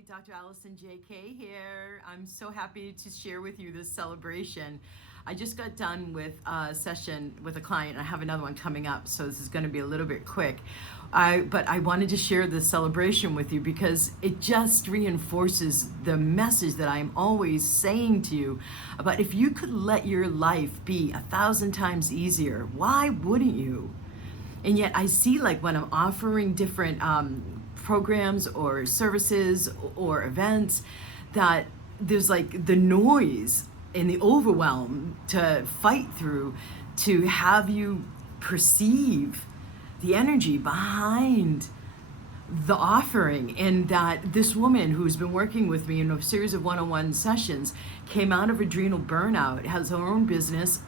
Hi, Dr. Allison J.K. here. I'm so happy to share with you this celebration. I just got done with a session with a client. I have another one coming up, so this is going to be a little bit quick. But I wanted to share this celebration with you because it just reinforces the message that I'm always saying to you about if you could let your life be 1,000 times easier, why wouldn't you? And yet I see, like, when I'm offering different programs or services or events, that there's like the noise and the overwhelm to fight through to have you perceive the energy behind the offering. And that this woman who's been working with me in a series of one-on-one sessions came out of adrenal burnout, has her own business,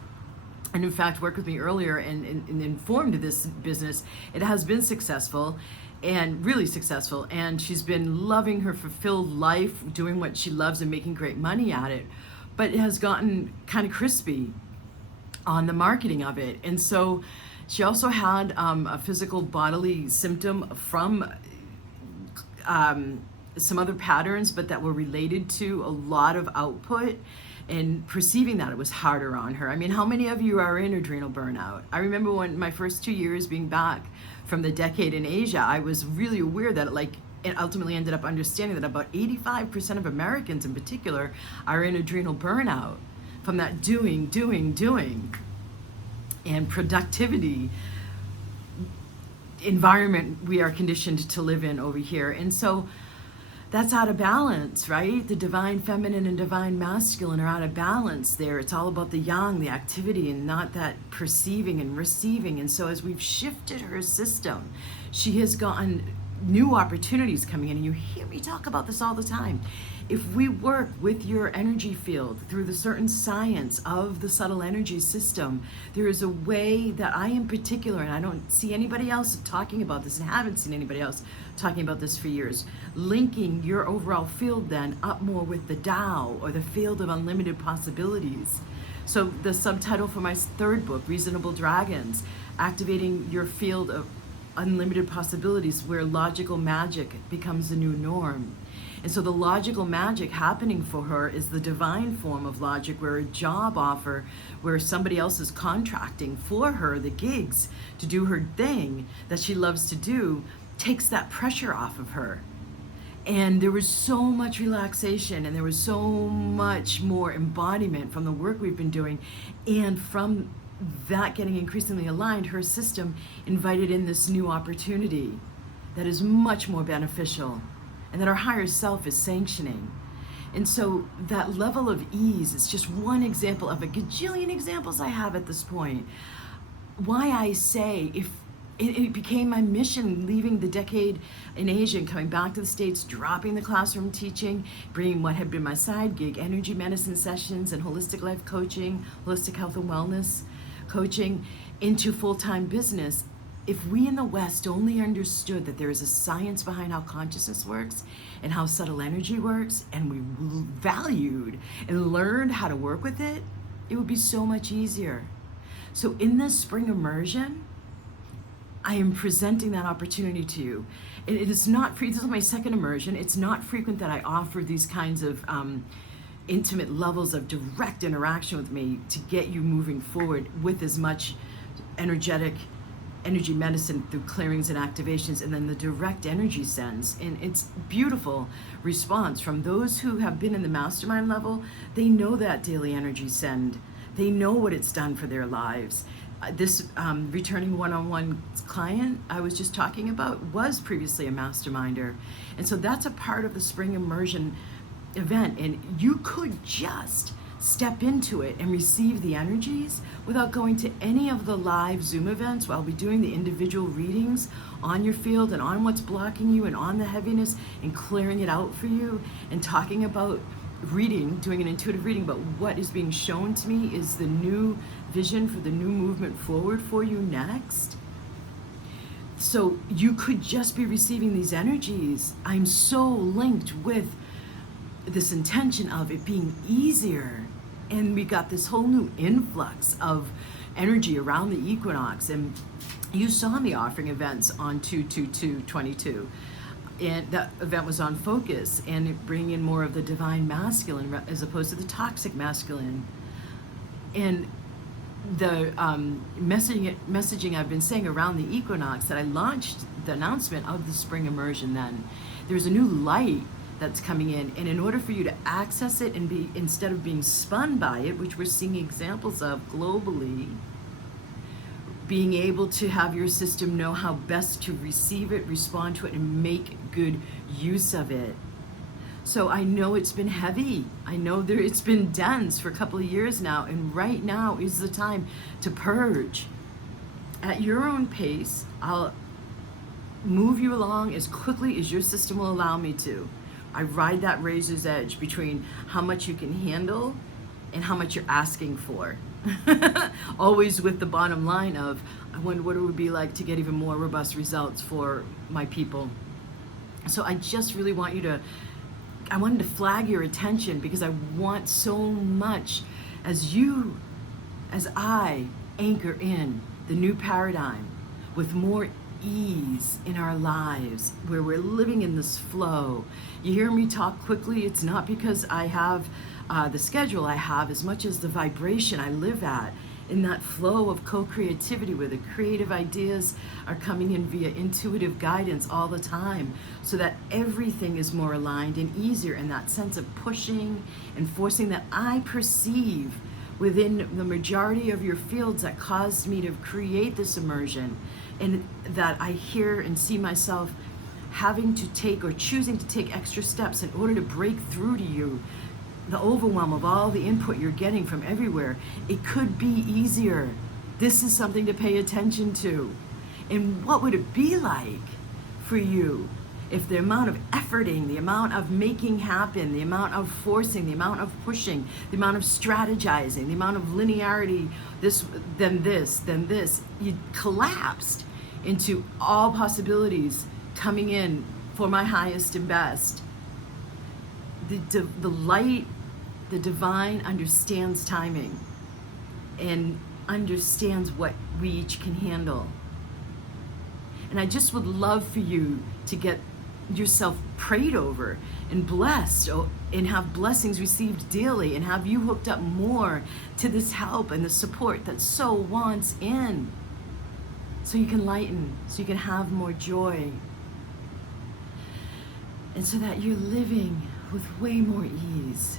and in fact worked with me earlier and formed this business. It has been successful and really successful, and she's been loving her fulfilled life, doing what she loves and making great money at it, but it has gotten kind of crispy on the marketing of it. And so she also had a physical bodily symptom from some other patterns, but that were related to a lot of output, and perceiving that it was harder on her. I mean, how many of you are in adrenal burnout? I remember when my first 2 years being back from the decade in Asia, I was really aware that it ultimately ended up understanding that about 85% of Americans in particular are in adrenal burnout from that doing, and productivity environment we are conditioned to live in over here. And so that's out of balance, right? The divine feminine and divine masculine are out of balance there. It's all about the yang, the activity, and not that perceiving and receiving. And so as we've shifted her system, she has gotten new opportunities coming in. And you hear me talk about this all the time. If we work with your energy field through the certain science of the subtle energy system, there is a way that I in particular, and I don't see anybody else talking about this and haven't seen anybody else talking about this for years, linking your overall field then up more with the Tao, or the field of unlimited possibilities. So the subtitle for my third book, Reasonable Dragons, activating your field of unlimited possibilities where logical magic becomes the new norm. And so the logical magic happening for her is the divine form of logic, where a job offer, where somebody else is contracting for her the gigs to do her thing that she loves to do, takes that pressure off of her. And there was so much relaxation, and there was so much more embodiment from the work we've been doing. And from that getting increasingly aligned, her system invited in this new opportunity that is much more beneficial, and that our higher self is sanctioning. And so that level of ease is just one example of a gajillion examples I have at this point. Why I say, if it became my mission leaving the decade in Asia and coming back to the States, dropping the classroom teaching, bringing what had been my side gig, energy medicine sessions and holistic life coaching, holistic health and wellness coaching, into full-time business. If we in the West only understood that there is a science behind how consciousness works and how subtle energy works, and we valued and learned how to work with it, it would be so much easier. So in this spring immersion, I am presenting that opportunity to you. It is not free. This is my second immersion. It's not frequent that I offer these kinds of intimate levels of direct interaction with me to get you moving forward with as much energy medicine through clearings and activations, and then the direct energy sends. And it's beautiful response from those who have been in the mastermind level. They know that daily energy send. They know what it's done for their lives. This returning one-on-one client I was just talking about was previously a masterminder. And so that's a part of the spring immersion event. And you could just step into it and receive the energies without going to any of the live Zoom events. I'll be doing the individual readings on your field and on what's blocking you and on the heaviness, and clearing it out for you, and talking about doing an intuitive reading. But what is being shown to me is the new vision for the new movement forward for you next. So you could just be receiving these energies. I'm so linked with this intention of it being easier. And we got this whole new influx of energy around the equinox. And you saw me offering events on 2/22/22. and that event was on focus and bringing in more of the divine masculine as opposed to the toxic masculine. And the messaging I've been saying around the equinox, that I launched the announcement of the spring immersion, then there's a new light that's coming in, and in order for you to access it and be, instead of being spun by it, which we're seeing examples of globally, being able to have your system know how best to receive it, respond to it, and make good use of it. So I know it's been heavy. I know it's been dense for a couple of years now, and right now is the time to purge. At your own pace, I'll move you along as quickly as your system will allow me to. I ride that razor's edge between how much you can handle and how much you're asking for. Always with the bottom line of, I wonder what it would be like to get even more robust results for my people. So I just really want you to, I wanted to flag your attention because I want so much as I anchor in the new paradigm with more ease in our lives, where we're living in this flow. You hear me talk quickly, it's not because I have the schedule I have, as much as the vibration I live at, in that flow of co-creativity where the creative ideas are coming in via intuitive guidance all the time, so that everything is more aligned and easier, in that sense of pushing and forcing that I perceive within the majority of your fields that caused me to create this immersion, and that I hear and see myself having to take or choosing to take extra steps in order to break through to you. The overwhelm of all the input you're getting from everywhere, it could be easier. This is something to pay attention to. And what would it be like for you if the amount of efforting, the amount of making happen, the amount of forcing, the amount of pushing, the amount of strategizing, the amount of linearity, then this, you collapsed into all possibilities coming in for my highest and best. The light, the divine understands timing and understands what we each can handle. And I just would love for you to get yourself prayed over and blessed, and have blessings received daily, and have you hooked up more to this help and the support that so wants in, so you can lighten, so you can have more joy, and so that you're living with way more ease.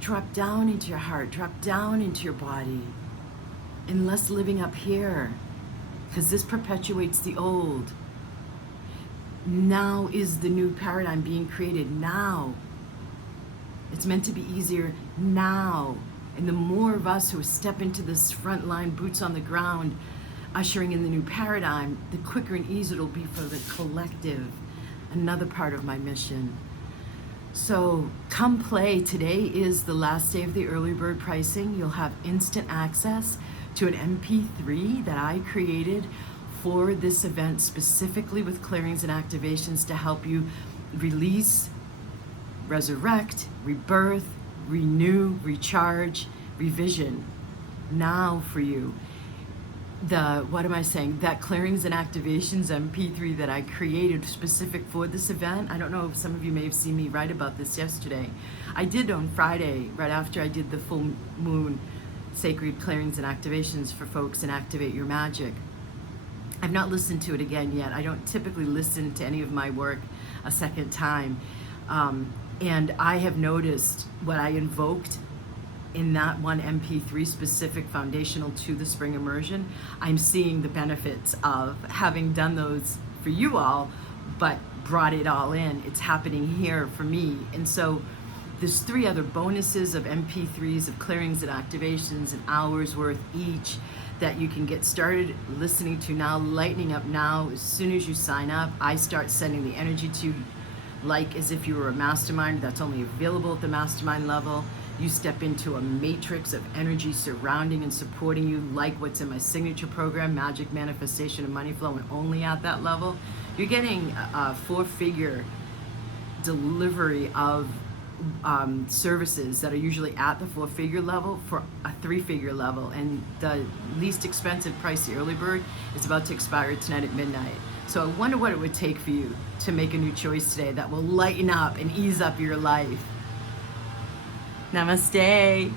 Drop down into your heart, drop down into your body, and less living up here, because this perpetuates the old. Now is the new paradigm being created now. It's meant to be easier now. And the more of us who step into this front line, boots on the ground, ushering in the new paradigm, the quicker and easier it'll be for the collective. Another part of my mission. So come play. Today is the last day of the early bird pricing. You'll have instant access to an MP3 that I created for this event, specifically with clearings and activations to help you release, resurrect, rebirth, renew, recharge, revision. Now for you. That clearings and activations MP3 that I created specific for this event. I don't know if some of you may have seen me write about this yesterday. I did on Friday, right after I did the full moon sacred clearings and activations for folks and Activate Your Magic. I've not listened to it again yet. I don't typically listen to any of my work a second time. And I have noticed what I invoked in that one MP3 specific foundational to the spring immersion. I'm seeing the benefits of having done those for you all, but brought it all in. It's happening here for me. And so there's 3 other bonuses of MP3s of clearings and activations, an hour's worth each, that you can get started listening to now, lightening up now. As soon as you sign up, I start sending the energy to you like as if you were a mastermind. That's only available at the mastermind level. You step into a matrix of energy surrounding and supporting you, like what's in my signature program, Magic, Manifestation, and Money Flow, and only at that level. You're getting a 4-figure delivery of services that are usually at the 4-figure level for a 3-figure level, and the least expensive price, the early bird, is about to expire tonight at midnight. So I wonder what it would take for you to make a new choice today that will lighten up and ease up your life. Namaste.